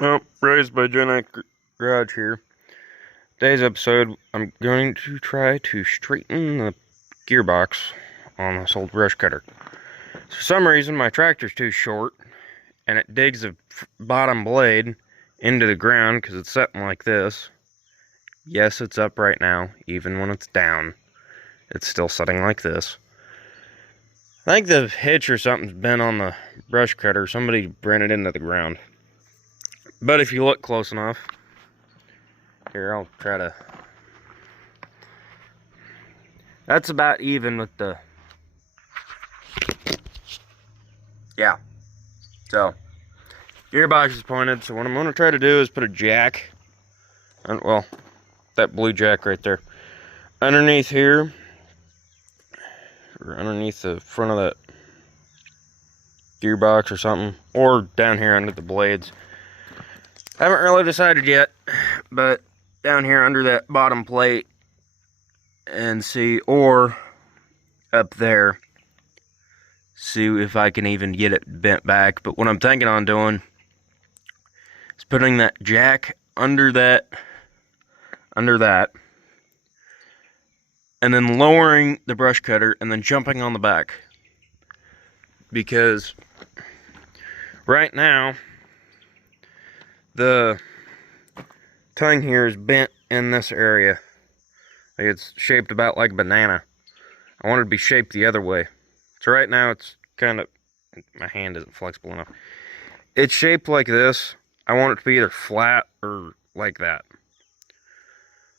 Well, raised by Gen Garage here. Today's episode, I'm going to try to straighten the gearbox on this old brush cutter. For some reason, my tractor's too short, and it digs the bottom blade into the ground because it's sitting like this. Yes, it's up right now, even when it's down. It's still sitting like this. I think the hitch or something's been on the brush cutter. Somebody ran it into the ground. But if you look close enough, here, I'll try to... That's about even with the... Yeah. So, gearbox is pointed, so what I'm going to try to do is put a jack, and well, that blue jack right there, underneath here, or underneath the front of that gearbox or something, or down here under the blades. I haven't really decided yet, but down here under that bottom plate, and see, or up there, see if I can even get it bent back. But what I'm thinking on doing is putting that jack under that, and then lowering the brush cutter and then jumping on the back. Because right now, the tongue here is bent in this area. Like it's shaped about like a banana. I want it to be shaped the other way. So right now it's kind of, my hand isn't flexible enough. It's shaped like this. I want it to be either flat or like that.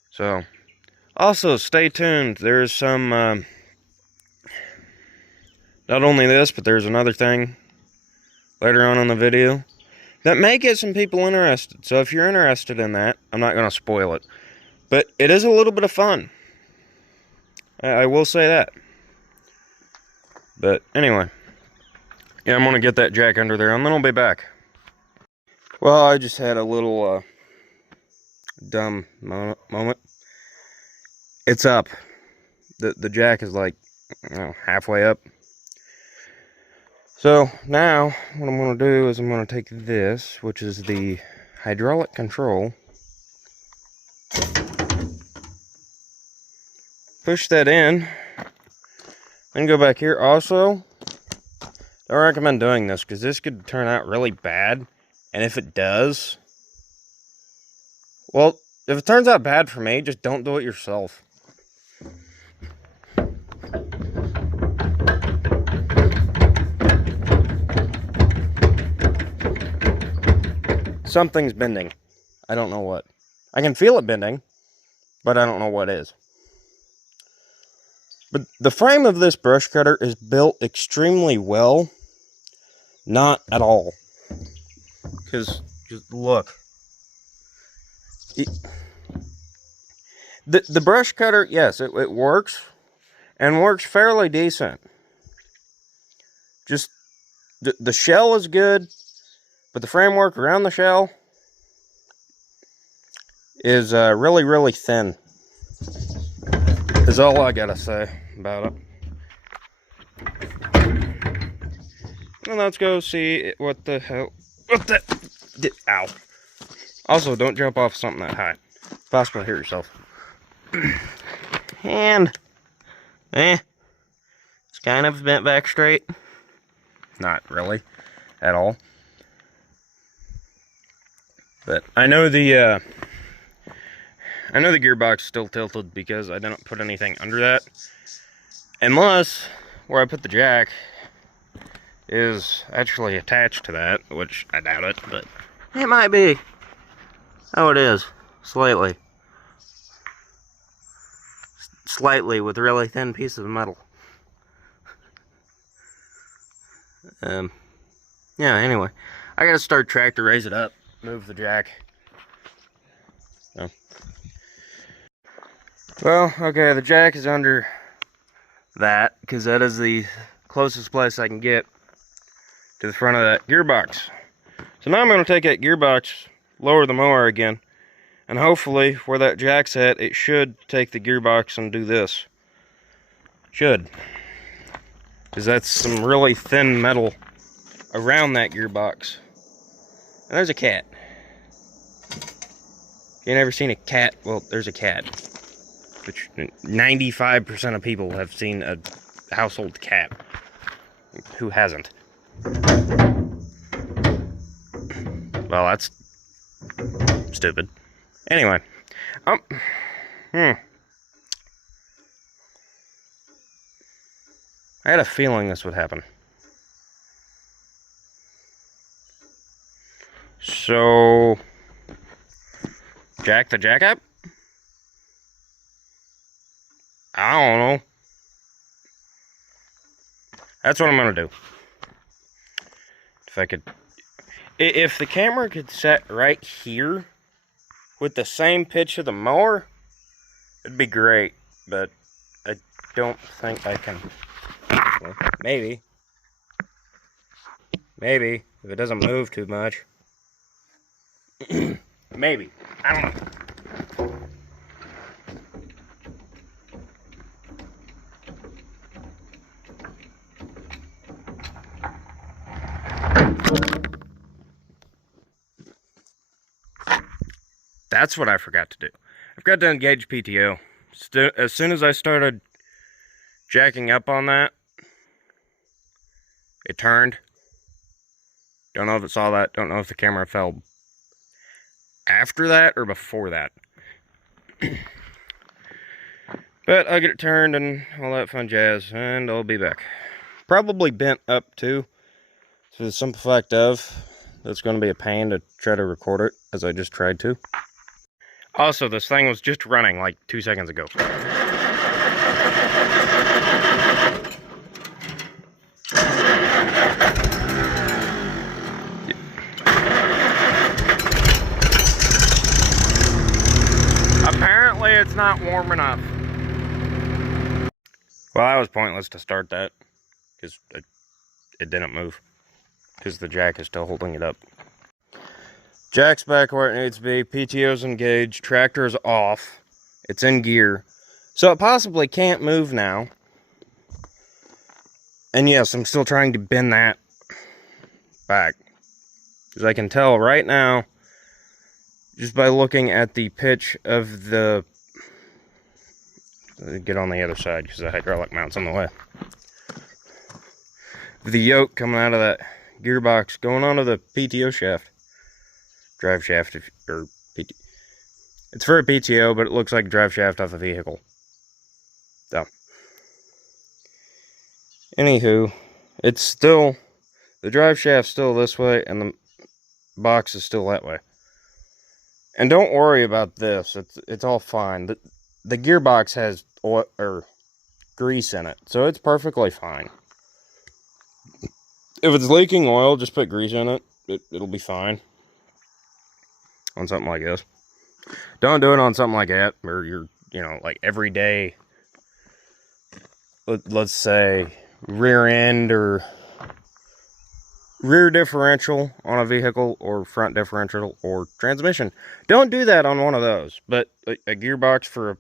So, also stay tuned. There's some, not only this, but there's another thing later on in the video that may get some people interested. So if you're interested in that, I'm not going to spoil it. But it is a little bit of fun. I will say that. But anyway, yeah, I'm going to get that jack under there, and then I'll be back. Well, I just had a little dumb moment. It's up. The jack is like, halfway up. So now what I'm going to do is I'm going to take this, which is the hydraulic control, push that in, then go back here. Also, don't recommend doing this because this could turn out really bad. And if it does, well, if it turns out bad for me, just don't do it yourself. Something's bending. I don't know what. I can feel it bending, but I don't know what is. But the frame of this brush cutter is built extremely well. Not at all. Because, just look. The brush cutter, yes, it works. And works fairly decent. Just, the shell is good. But the framework around the shell is really, really thin. Is all I gotta say about it. And let's go see what the hell. What the? Ow. Also, don't jump off something that high. Possibly hurt yourself. And, it's kind of bent back straight. Not really, at all. But I know the gearbox is still tilted because I didn't put anything under that. Unless where I put the jack is actually attached to that, which I doubt it, but it might be. Oh, it is. Slightly. Slightly with a really thin piece of metal. Yeah, anyway. I gotta start tractor, raise it up. Move the jack. Oh. Well, okay, the jack is under that, because that is the closest place I can get to the front of that gearbox. So now I'm going to take that gearbox, lower the mower again, and hopefully where that jack's at, it should take the gearbox and do this. Should. Because that's some really thin metal around that gearbox. And there's a cat. You never seen a cat? Well, there's a cat. Which 95% of people have seen a household cat. Who hasn't? Well, that's stupid. Anyway. I had a feeling this would happen. So, jack the jack up? I don't know. That's what I'm gonna do. If the camera could set right here with the same pitch of the mower, it'd be great, but I don't think I can. Maybe, if it doesn't move too much. Maybe, I don't know. That's what I forgot to do. I forgot to engage PTO. As soon as I started jacking up on that, it turned. Don't know if it saw that. Don't know if the camera fell after that or before that. But I'll get it turned and all that fun jazz, and I'll be back. Probably bent up too, for the simple fact of it's going to be a pain to try to record it, as I just tried to. Also, this thing was just running like 2 seconds ago. Apparently it's not warm enough. Well, that was pointless to start that, because it didn't move, because the jack is still holding it up. Jack's back where it needs to be, PTO's engaged, tractor's off, it's in gear, so it possibly can't move now. And yes, I'm still trying to bend that back, because I can tell right now, just by looking at the pitch of the... Get on the other side, because the hydraulic mount's on the way. The yoke coming out of that gearbox, going onto the PTO shaft. Drive shaft, or PT. It's for a PTO, but it looks like a drive shaft off the vehicle. So, anywho, it's still, the drive shaft's still this way, and the box is still that way. And don't worry about this, it's all fine. The gearbox has oil, or grease in it, so it's perfectly fine. If it's leaking oil, just put grease in it. It'll be fine. On something like this. Don't do it on something like that, where you're, like everyday, let's say, rear end or rear differential on a vehicle, or front differential, or transmission. Don't do that on one of those. But a gearbox for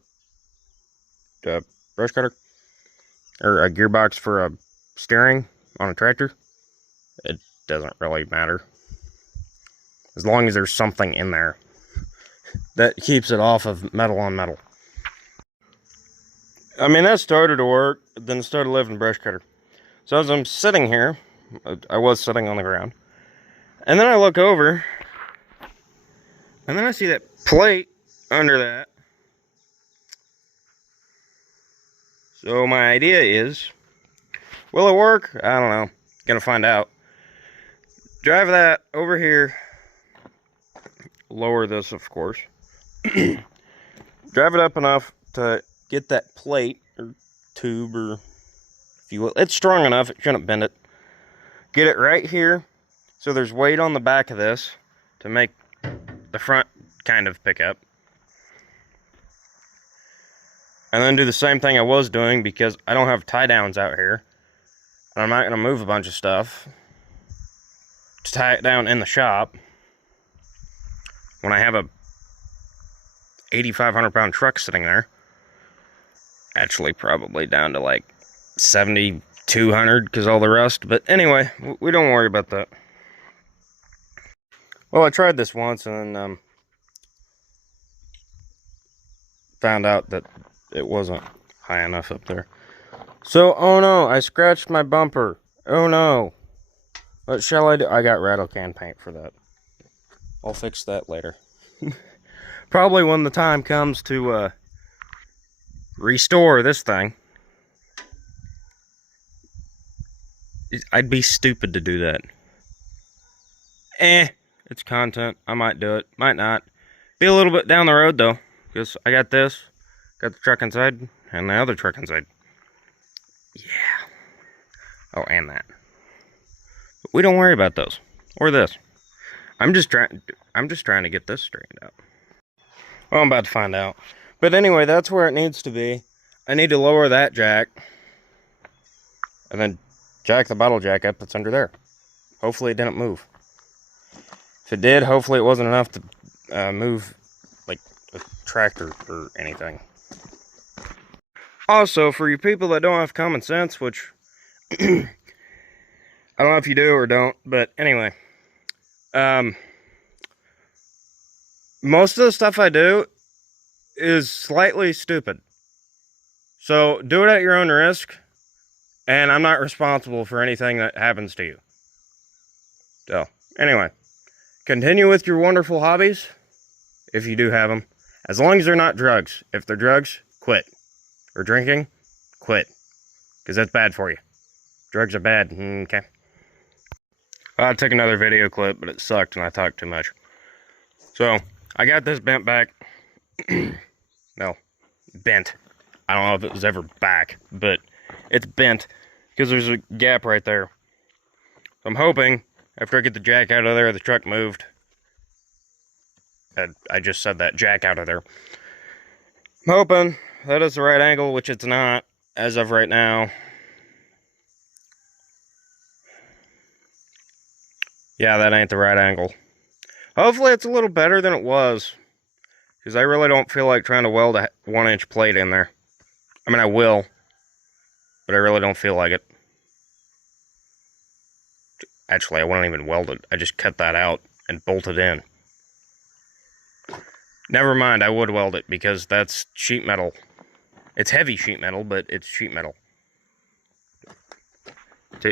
a brush cutter, or a gearbox for a steering on a tractor, it doesn't really matter. As long as there's something in there that keeps it off of metal on metal. I mean, that started to work, then it started lifting brush cutter. So as I'm sitting here, I was sitting on the ground, and then I look over, and then I see that plate under that. So my idea is, will it work? I don't know. Gonna find out. Drive that over here. Lower this, of course. Drive it up enough to get that plate, or tube, or if you will. It's strong enough, it shouldn't bend it. Get it right here, so there's weight on the back of this to make the front kind of pick up. And then do the same thing I was doing, because I don't have tie downs out here. And I'm not going to move a bunch of stuff to tie it down in the shop when I have a 8,500 pound truck sitting there. Actually, probably down to like 7,200 because all the rust. But anyway, we don't worry about that. Well, I tried this once, and found out that it wasn't high enough up there. So, oh no, I scratched my bumper. Oh no. What shall I do? I got rattle can paint for that. I'll fix that later. Probably when the time comes to restore this thing. I'd be stupid to do that. It's content. I might do it. Might not. Be a little bit down the road though. Because I got this. Got the truck inside. And the other truck inside. Yeah. Oh, and that. But we don't worry about those. Or this. I'm just trying to get this straightened out. Well, I'm about to find out. But anyway, that's where it needs to be. I need to lower that jack. And then jack the bottle jack up that's under there. Hopefully it didn't move. If it did, hopefully it wasn't enough to move like a tractor or anything. Also, for you people that don't have common sense, which I don't know if you do or don't, but anyway, most of the stuff I do is slightly stupid. So do it at your own risk, and I'm not responsible for anything that happens to you. So, anyway, continue with your wonderful hobbies, if you do have them, as long as they're not drugs. If they're drugs, quit. Or drinking, quit. Because that's bad for you. Drugs are bad, okay? I took another video clip, but it sucked and I talked too much. So, I got this bent back. No, bent. I don't know if it was ever back, but it's bent because there's a gap right there. So I'm hoping, after I get the jack out of there, the truck moved. I just said that, jack out of there. I'm hoping that is the right angle, which it's not, as of right now. Yeah, that ain't the right angle. Hopefully it's a little better than it was, because I really don't feel like trying to weld a 1-inch plate in there. I mean, I will, but I really don't feel like it. Actually, I wouldn't even weld it. I just cut that out and bolt it in. Never mind, I would weld it, because that's sheet metal. It's heavy sheet metal, but it's sheet metal.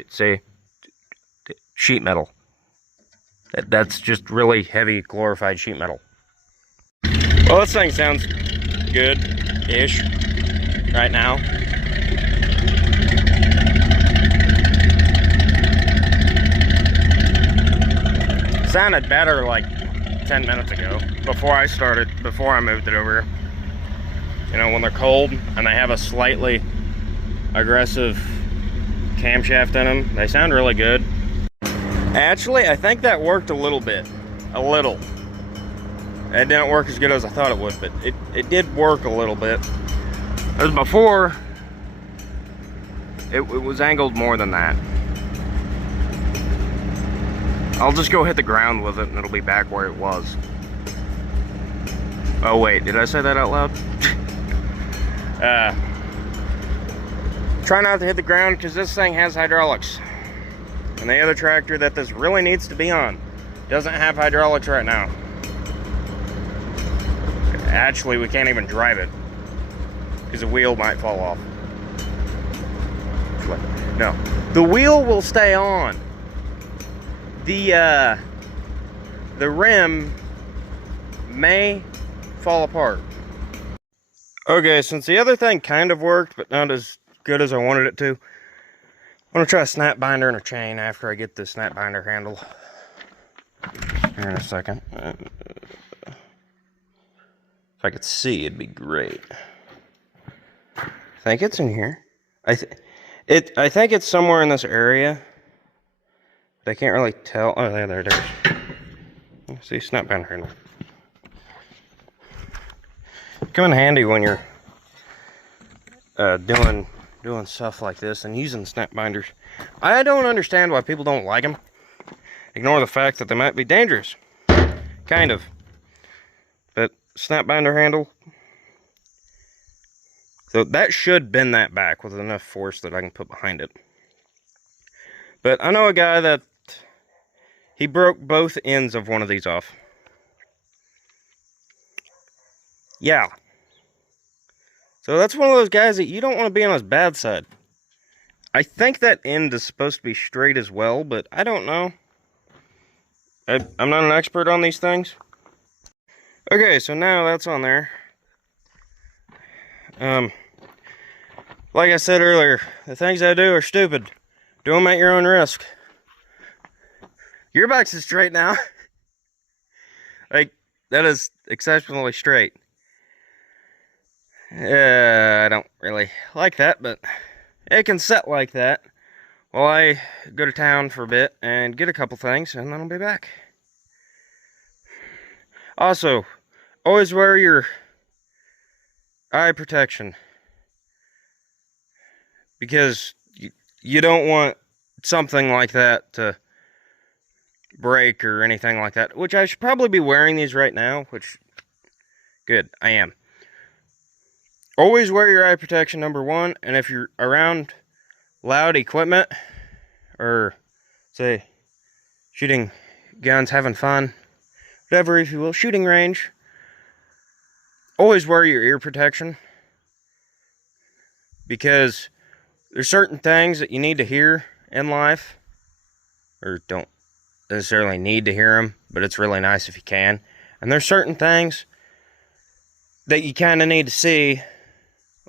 See? Sheet metal. That's just really heavy, glorified sheet metal. Well, this thing sounds good-ish right now. Sounded better like 10 minutes ago, before I moved it over. You know, when they're cold and they have a slightly aggressive camshaft in them, they sound really good. Actually, I think that worked a little bit. A little. It didn't work as good as I thought it would, but it did work a little bit. As before, it was angled more than that. I'll just go hit the ground with it and it'll be back where it was. Oh wait, did I say that out loud? Try not to hit the ground because this thing has hydraulics. And the other tractor that this really needs to be on doesn't have hydraulics right now. Actually, we can't even drive it because the wheel might fall off. No, the wheel will stay on. The rim may fall apart. Okay, since the other thing kind of worked, but not as good as I wanted it to, I'm gonna try a snap binder and a chain after I get the snap binder handle. Here in a second. If I could see, it'd be great. I think it's in here. I think it's somewhere in this area, but I can't really tell. Oh, there it is. See, snap binder handle. Come in handy when you're doing stuff like this and using snap binders. I don't understand why people don't like them. Ignore the fact that they might be dangerous. Kind of. But snap binder handle. So that should bend that back with enough force that I can put behind it. But I know a guy that he broke both ends of one of these off. Yeah. So that's one of those guys that you don't want to be on his bad side. I think that end is supposed to be straight as well, but I don't know. I'm not an expert on these things. Okay, so now that's on there. Like I said earlier, the things I do are stupid. Do them at your own risk. Gearbox is straight now. Like, that is exceptionally straight. I don't really like that, but it can set like that while I go to town for a bit and get a couple things, and then I'll be back. Also, always wear your eye protection, because you don't want something like that to break or anything like that, which I should probably be wearing these right now, which, good, I am. Always wear your eye protection, number one, and if you're around loud equipment, or, say, shooting guns, having fun, whatever, if you will, shooting range, always wear your ear protection, because there's certain things that you need to hear in life, or don't necessarily need to hear them, but it's really nice if you can. And there's certain things that you kind of need to see,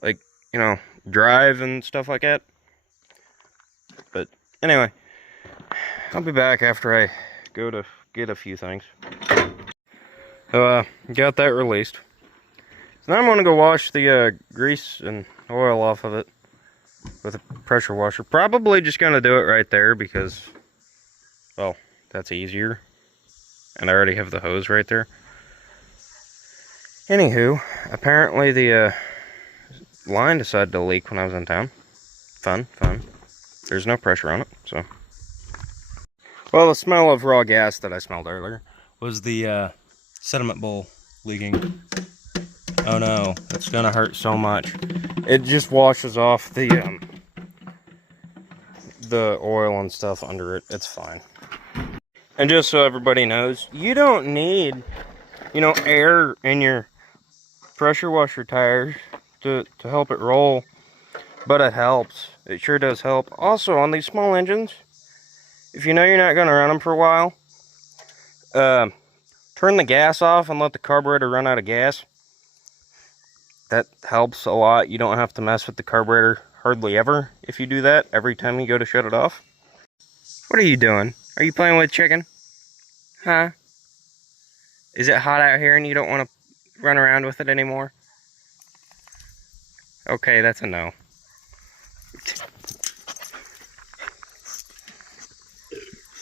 like, you know, drive and stuff like that. But anyway, I'll be back after I go to get a few things. So, got that released. So now I'm going to go wash the grease and oil off of it with a pressure washer. Probably just going to do it right there because, well, that's easier. And I already have the hose right there. Anywho, apparently the line decided to leak when I was in town. Fun. There's no pressure on it, so. Well, the smell of raw gas that I smelled earlier was the sediment bowl leaking. Oh no, it's gonna hurt so much. It just washes off the oil and stuff under it. It's fine. And just so everybody knows, you don't need, you know, air in your pressure washer tires to help it roll, but it helps. It sure does help. Also, on these small engines, if you know you're not gonna run them for a while, turn the gas off and let the carburetor run out of gas. That helps a lot. You don't have to mess with the carburetor hardly ever if you do that every time you go to shut it off. What are you doing? Are you playing with chicken? Huh? Is it hot out here and you don't want to run around with it anymore? Okay, that's a no.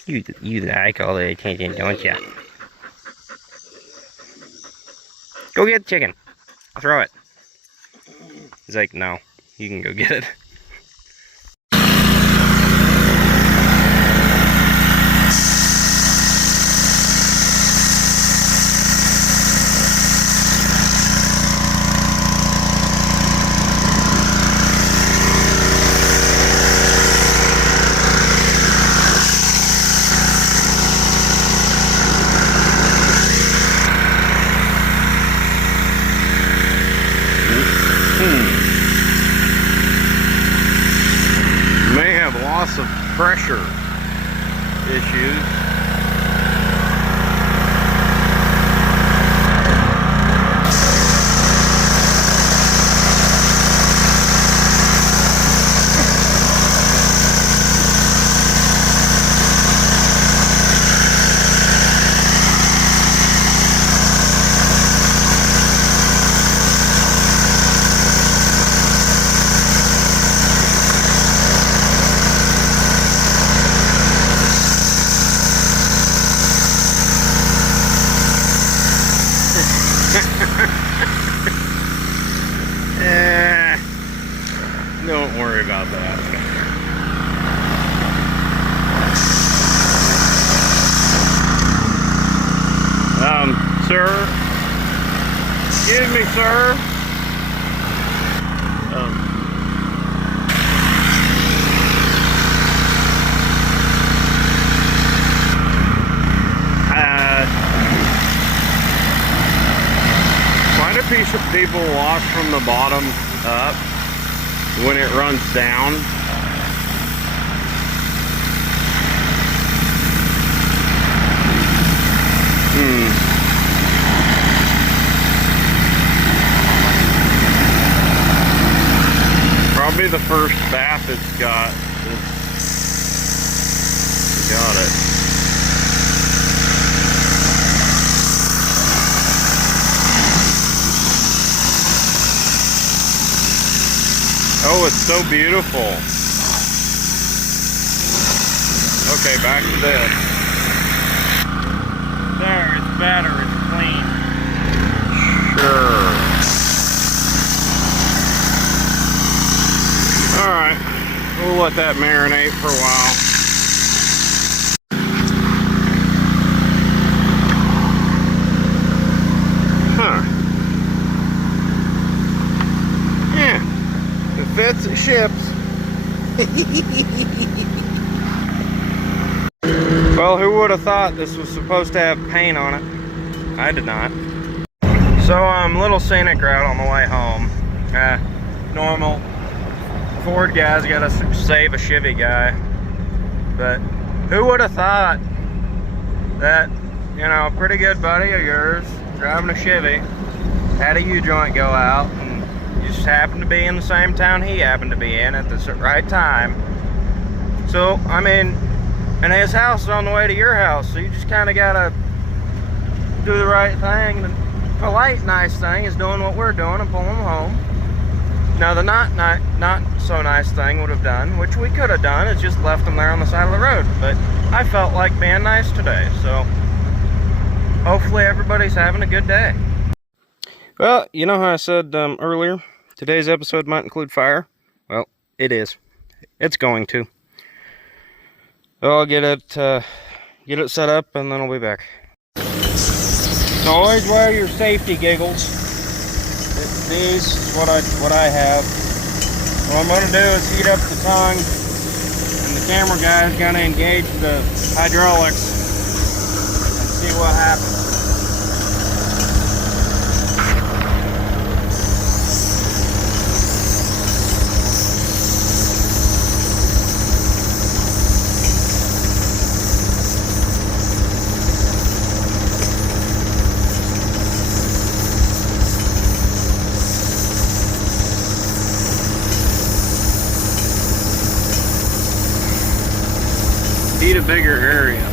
You like all the attention, don't ya? Go get the chicken. I'll throw it. He's like, no, you can go get it. May have loss of pressure issues. Don't worry about that. Sir? Excuse me, sir? Quite a piece of people washed from the bottom up when it runs down. Probably the first bath it's got. Got it. Oh, it's so beautiful. Okay, back to this. There, it's better, it's clean. Sure. Alright, we'll let that marinate for a while. Huh. Yeah. It fits, it ships. Well, who would have thought this was supposed to have paint on it? I did not. So, little scenic route on the way home. Normal. Ford guy's gotta save a Chevy guy. But who would have thought that, you know, a pretty good buddy of yours driving a Chevy had a U-joint go out, and you just happened to be in the same town he happened to be in at the right time. So, I mean, and his house is on the way to your house, so you just kind of gotta do the right thing. The polite, nice thing is doing what we're doing and pulling them home. Now, the not so nice thing would have done, which we could have done, is just left them there on the side of the road. But I felt like being nice today, so hopefully everybody's having a good day. Well, you know how I said earlier, today's episode might include fire? Well, it is. It's going to. I'll get it set up, and then I'll be back. So always wear your safety giggles. These is what I have. What I'm going to do is heat up the tongue, and the camera guy is going to engage the hydraulics and see what happens. Need a bigger area.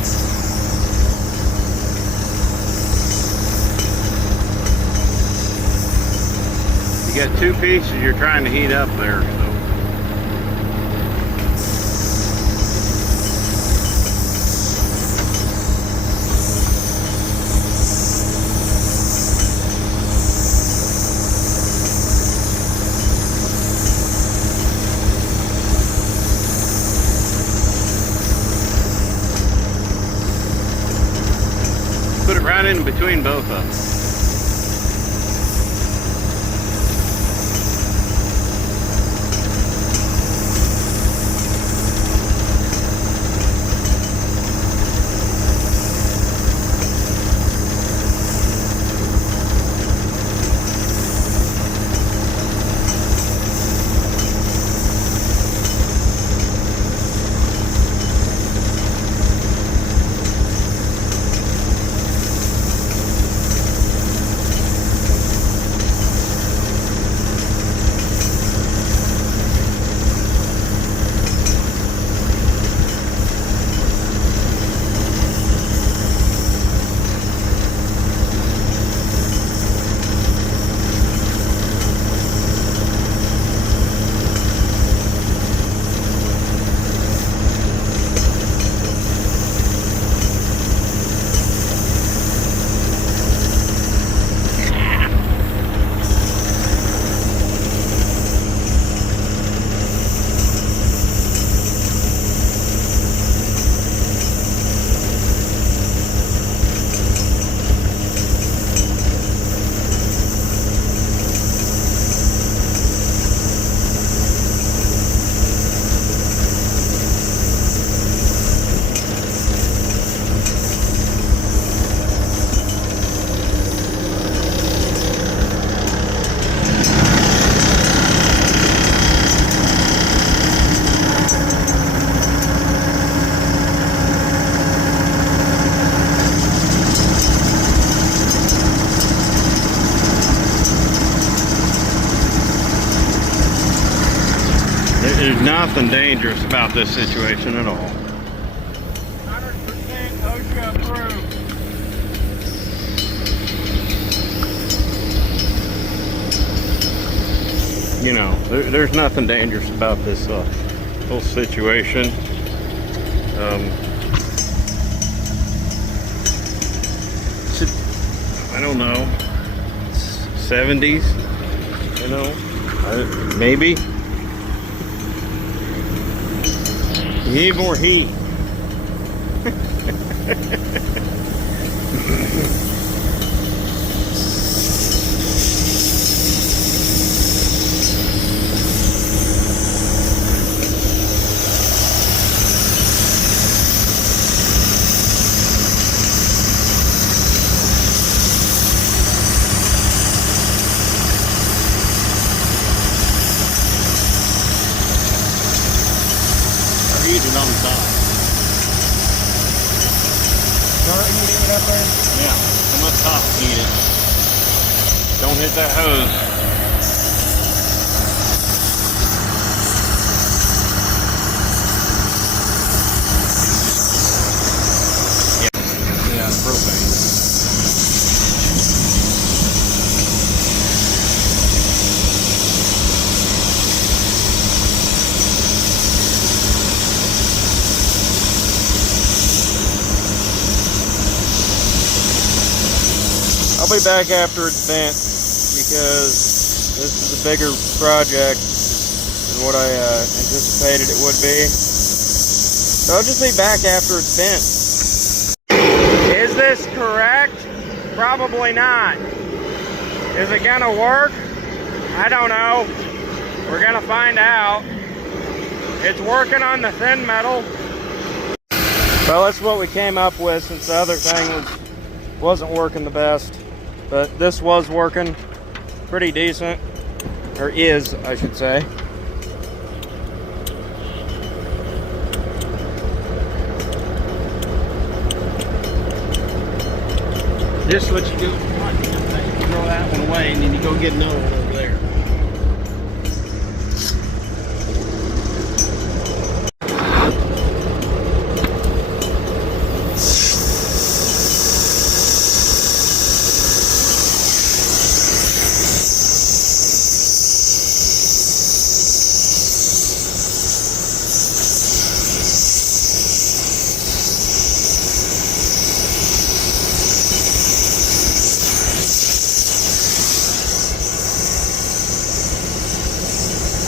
You got two pieces you're trying to heat up there, so. Put it right in between both of them. Nothing dangerous about this situation at all. 100% OSHA approved. You know, there's nothing dangerous about this whole situation. I don't know, 70s, you know, maybe. You need more heat. Heated on the top. Start heating it up there? Yeah, come up top, heat it. Don't hit that hose. Yeah, propane. I'll be back after it's bent because this is a bigger project than what I anticipated it would be. So I'll just be back after it's bent. Is this correct? Probably not. Is it gonna work? I don't know. We're gonna find out. It's working on the thin metal. Well, that's what we came up with since the other thing wasn't working the best. But this was working pretty decent, or is, I should say. This is what you do. You throw that one away and then you go get another one over there.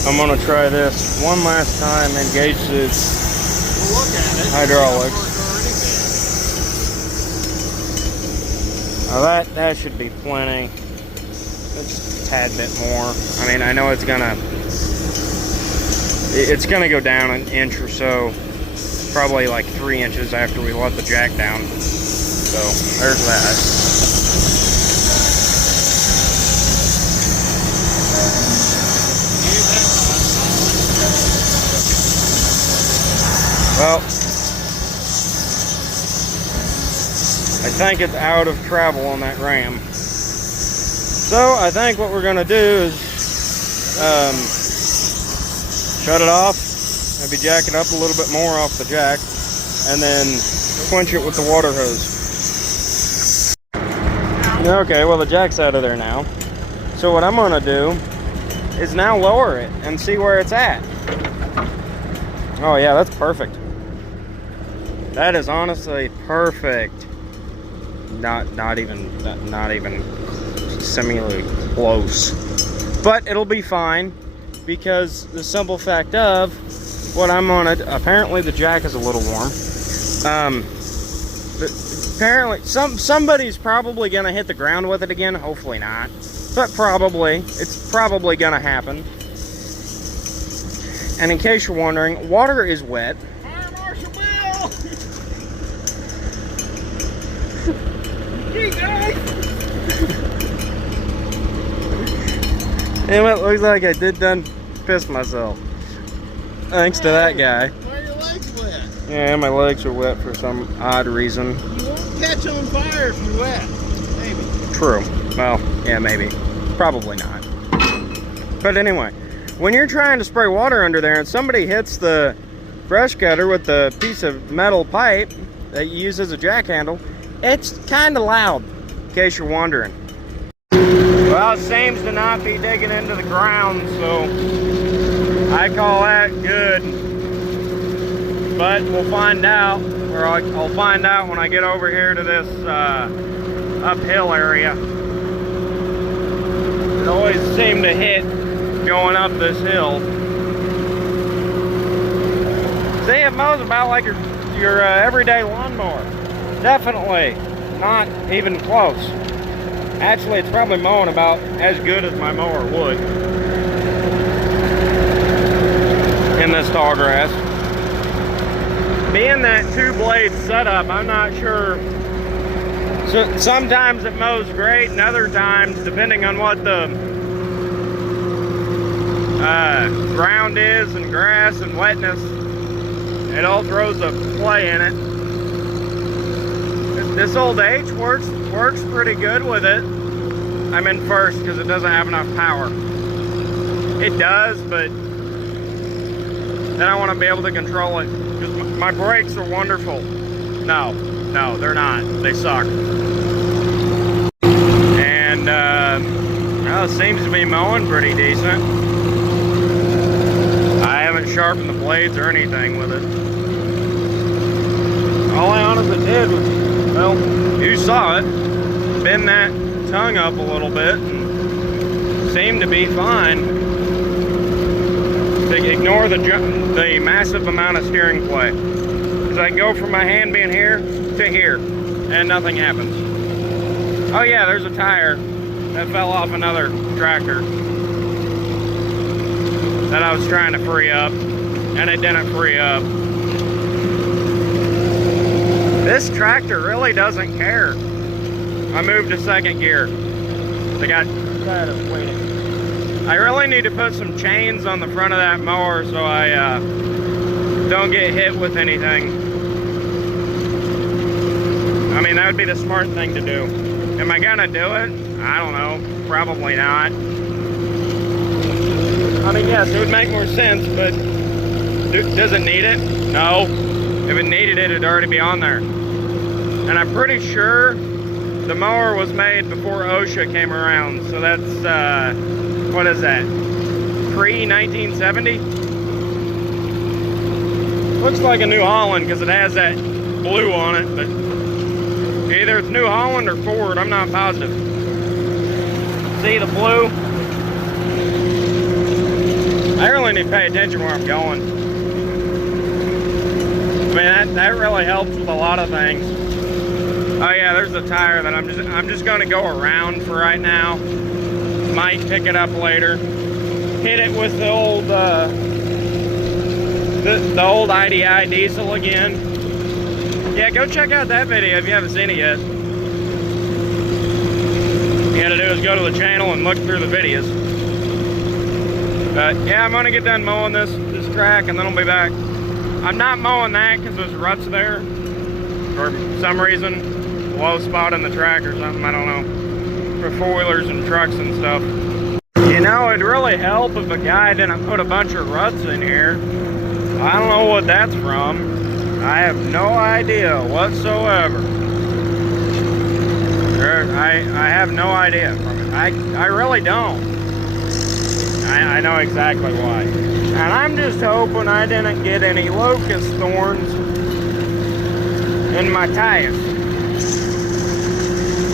I'm gonna try this one last time and gauge this hydraulics. Now that should be plenty. It's a tad bit more. I mean, I know it's gonna go down an inch or so, probably like 3 inches after we let the jack down. So there's that. Well, I think it's out of travel on that ram. So I think what we're gonna do is shut it off, maybe jack it up a little bit more off the jack, and then quench it with the water hose. Okay, well the jack's out of there now. So what I'm gonna do is now lower it and see where it's at. Oh yeah, that's perfect. That is honestly perfect. Not even similarly close. But it'll be fine because the simple fact of what I'm gonna, apparently the jack is a little warm. But apparently somebody's probably gonna hit the ground with it again. Hopefully not, but probably it's probably gonna happen. And in case you're wondering, water is wet. Fire Marshal Bill! Gee, guys! Damn, it looks like I done pissed myself. Thanks to that guy. Why are your legs wet? Yeah, my legs are wet for some odd reason. You won't catch on fire if you're wet. Maybe. True. Well, yeah, maybe. Probably not. But anyway, when you're trying to spray water under there and somebody hits the brush cutter with the piece of metal pipe that you use as a jack handle, it's kind of loud, in case you're wondering. Well, it seems to not be digging into the ground, so I call that good. But we'll find out, or I'll find out when I get over here to this uphill area. It always seemed to hit going up this hill. See, it mows about like your everyday lawnmower. Definitely not even close. Actually, it's probably mowing about as good as my mower would in this tall grass. Being that 2-blade setup, I'm not sure. So sometimes it mows great, and other times, depending on what the ground is and grass and wetness, it all throws a play in it. This old H works pretty good with it. I'm in first because it doesn't have enough power. It does, but then I want to be able to control it. Because my brakes are wonderful. No, they're not. They suck. And well, it seems to be mowing pretty decent. I haven't sharpened the blades or anything with it. All I honestly did was, well, you saw it, bend that tongue up a little bit and seemed to be fine. Ignore the massive amount of steering play. Because I can go from my hand being here to here and nothing happens. Oh yeah, there's a tire that fell off another tractor that I was trying to free up, and it didn't free up. This tractor really doesn't care. I moved to second gear. They got tired of waiting. I really need to put some chains on the front of that mower so I don't get hit with anything. I mean, that would be the smart thing to do. Am I gonna do it? I don't know. Probably not. I mean, yes, it would make more sense, but does it need it? No. If it needed it, it'd already be on there. And I'm pretty sure the mower was made before OSHA came around. So that's, what is that? Pre-1970? Looks like a New Holland because it has that blue on it, but either it's New Holland or Ford, I'm not positive. See the blue? I really need to pay attention where I'm going. I mean, that really helps with a lot of things. Oh yeah, there's a tire that I'm just going to go around for right now. Might pick it up later. Hit it with the old the old IDI diesel again. Yeah, go check out that video if you haven't seen it yet. All you gotta do is go to the channel and look through the videos. But yeah, I'm gonna get done mowing this track and then I'll be back. I'm not mowing that because there's ruts there for some reason. Low spot in the track or something, I don't know. For four-wheelers and trucks and stuff. You know, it'd really help if a guy didn't put a bunch of ruts in here. I don't know what that's from. I have no idea whatsoever. I have no idea from it. I really don't. I know exactly why. And I'm just hoping I didn't get any locust thorns in my tires.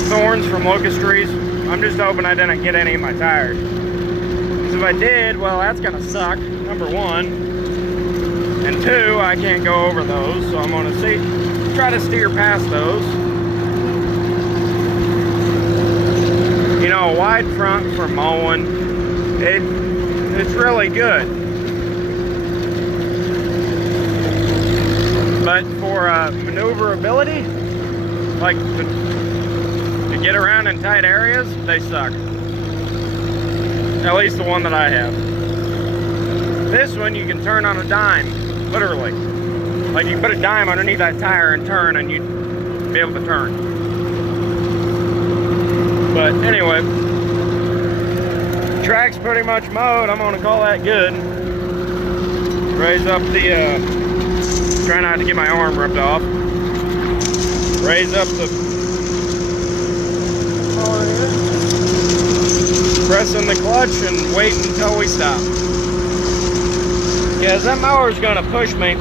Thorns from locust trees. I'm just hoping I didn't get any in my tires. Because if I did, well, that's gonna suck, number one. And two, I can't go over those, so I'm gonna try to steer past those. You know, a wide front for mowing, it's really good. But for maneuverability, like to get around in tight areas, they suck. At least the one that I have. This one you can turn on a dime, literally. Like you put a dime underneath that tire and turn and you'd be able to turn. But anyway, track's pretty much mowed. I'm gonna call that good. Raise up the, try not to get my arm ripped off. Raise up the, pressing the clutch and wait until we stop. Because that mower's gonna push me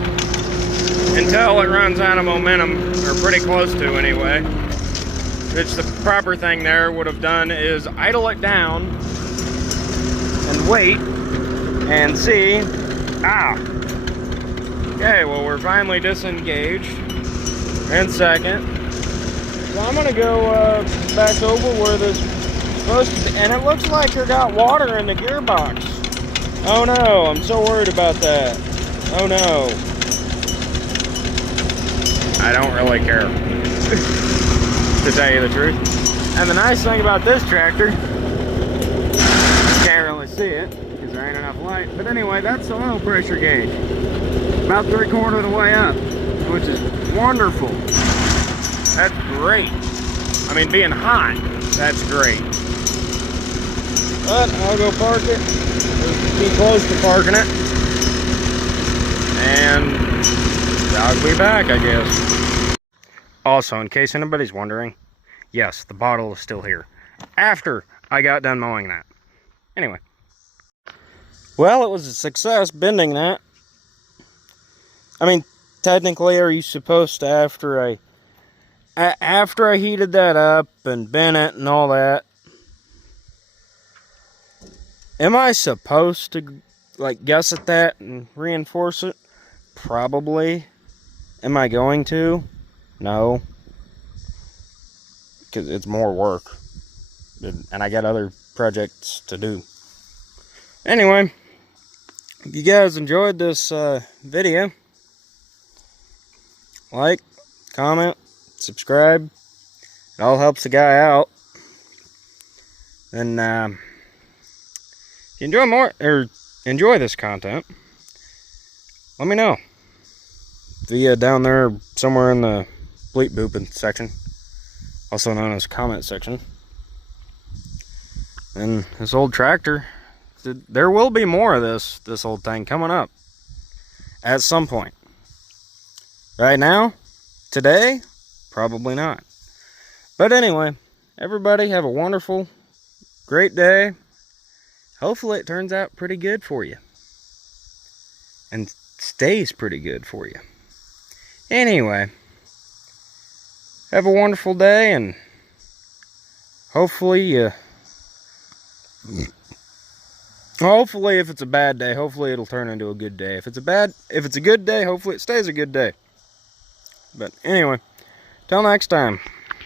until it runs out of momentum, or pretty close to anyway. Which the proper thing there would have done is idle it down and wait and see. Okay, well, we're finally disengaged in second. So I'm gonna go back over where this is supposed to be, and it looks like there got water in the gearbox. Oh no, I'm so worried about that. Oh no. I don't really care, to tell you the truth. And the nice thing about this tractor, you can't really see it because there ain't enough light. But anyway, that's the oil pressure gauge. About 3/4 of the way up, which is wonderful. That's great. I mean, being hot, that's great. But I'll go park it. Be close to parking it. And I'll be back, I guess. Also, in case anybody's wondering, yes, the bottle is still here. After I got done mowing that. Anyway. Well, it was a success bending that. I mean, technically, are you supposed to, after I heated that up and bent it and all that, am I supposed to, like, guess at that and reinforce it? Probably. Am I going to? No. Because it's more work. And I got other projects to do. Anyway, if you guys enjoyed this video, like, comment, subscribe. It all helps the guy out. And if you enjoy more, or enjoy this content, let me know via down there somewhere in the bleep booping section, also known as comment section. And this old tractor, there will be more of this old thing coming up at some point. Right now, today, probably not. But anyway, everybody have a wonderful, great day. Hopefully it turns out pretty good for you. And stays pretty good for you. Anyway, have a wonderful day, and hopefully if it's a bad day, hopefully it'll turn into a good day. If it's a good day, hopefully it stays a good day. But anyway, till next time.